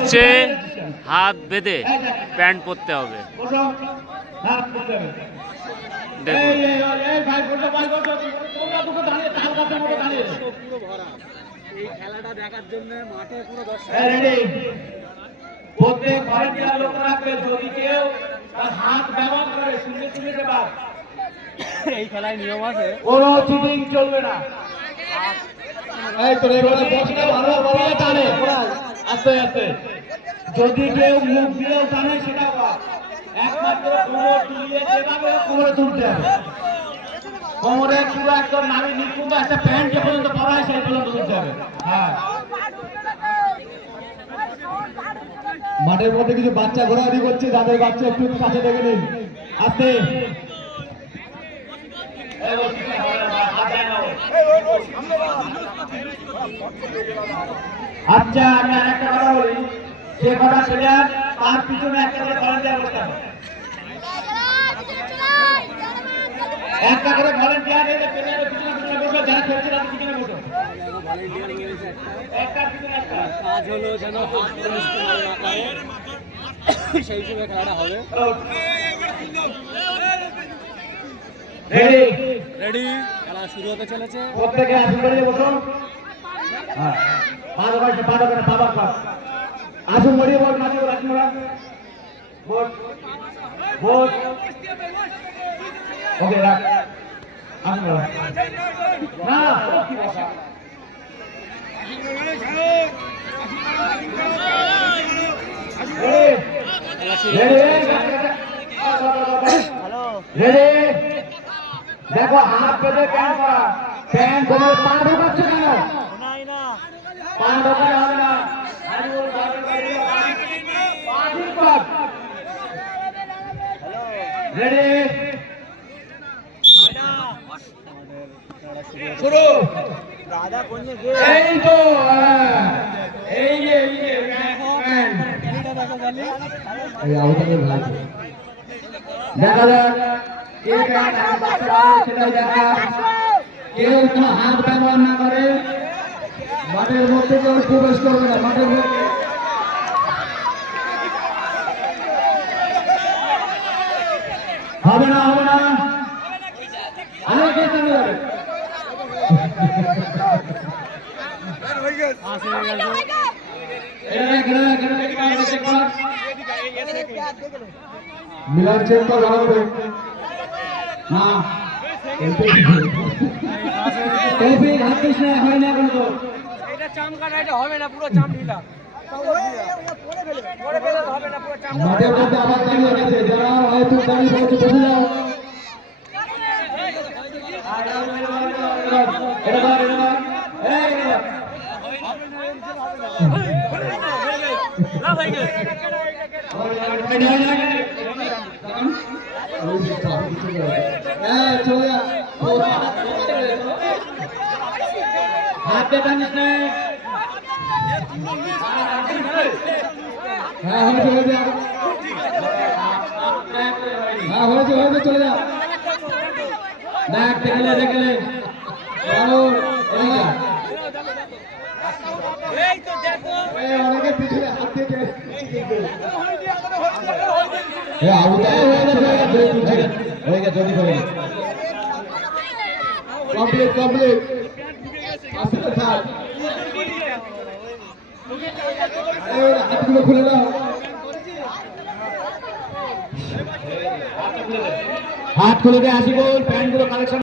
হচ্ছে হাত বেঁধে প্যান্ট পরতে হবে। দেখুন এই খেলাটা দেখার জন্য মাঠে পুরো দর্শক প্রত্যেক ভলেন্টিয়ার লোক রাখবে, যদি কেউ তার হাত ব্যবহার করে শুনে শুনে দেবা। এই খেলায় নিয়ম আছে, কোনো চিটিং চলবে না। এই তো এবারে বসটা ভালো ভালো টানে আস্তে আস্তে, যদি কেউ মুখ দিয়েও টানে সেটা একমাত্র কোমর তুলিয়ে যেভাবে কোমরে তুলতে হবে। কোমরে পুরো একদম নামি নিকুম্ব একটা প্যান্ট যে পর্যন্ত পরা হয় সেই পর্যন্ত তুলতে হবে। হ্যাঁ, মাঠের মধ্যে কিছু বাচ্চা ঘোরাঘুরি করছে, যাদের বাচ্চা একটু কাছে দেখে নিন আস্তে। আচ্ছা, আমি আরেকটা কথা বলি, যে কটা প্লেয়ার তার পিছনে একটা করে ভলেন্টিয়ার বসতে হবে। একটা করে ভলেন্টিয়ার এলে প্লেয়ারের পিছনে পিছনে বসবে, যারা খেলছে তাদের পিছনে বসবে। কাজ হলো যেন সেই হিসেবে খেলাটা হবে। রেডি, খেলা শুরু হতে চলেছে। প্রত্যেকে আসন বাড়িয়ে বসুন। হ্যাঁ, আসন বাড়িয়ে বল, মাঝে বল, আসন বাড়া বল বল। ওকে, রাখ আসন বাড়া না। দেখো হাত পেতে প্যান্ট করা, প্যান্ট তোমার পা ঢোকাচ্ছ কেন? পা ঢোকালে হবে না। রেডি, শুরু। এই তো, এই যে দেখা যাক কে প্যান্ট সেটাই দেখা। কেউ কোনো হাত ব্যবহার না করে, মাঠের মধ্যে কেউ প্রবেশ করবে না। মাঠের মধ্যে হবে না, হবে না, মিলার চেক কর ভালো করে না। হাত দিস না, হয় না এখন তো। এটা চাম কাটা, এটা হবে না, পুরো চাম ঢিলা। মাঠের মধ্যে আবার দাঁড়িয়ে গেছে, যারা হয়তো দাঁড়িয়ে পড়েছে বসে যাও। হাত টানিস না। হ্যাঁ, হয়েছে হয়েছে, হ্যাঁ হয়েছে হয়েছে, চলে যা। দেখ দেখলে দেখলে অনেকে পিছনে হাত দিয়ে হয়ে গেছে, কমপ্লিট কমপ্লিট। হাতগুলো খুলে দাও, হাত খুলে দিয়ে আসি বল, প্যান্ট গুলো কালেকশন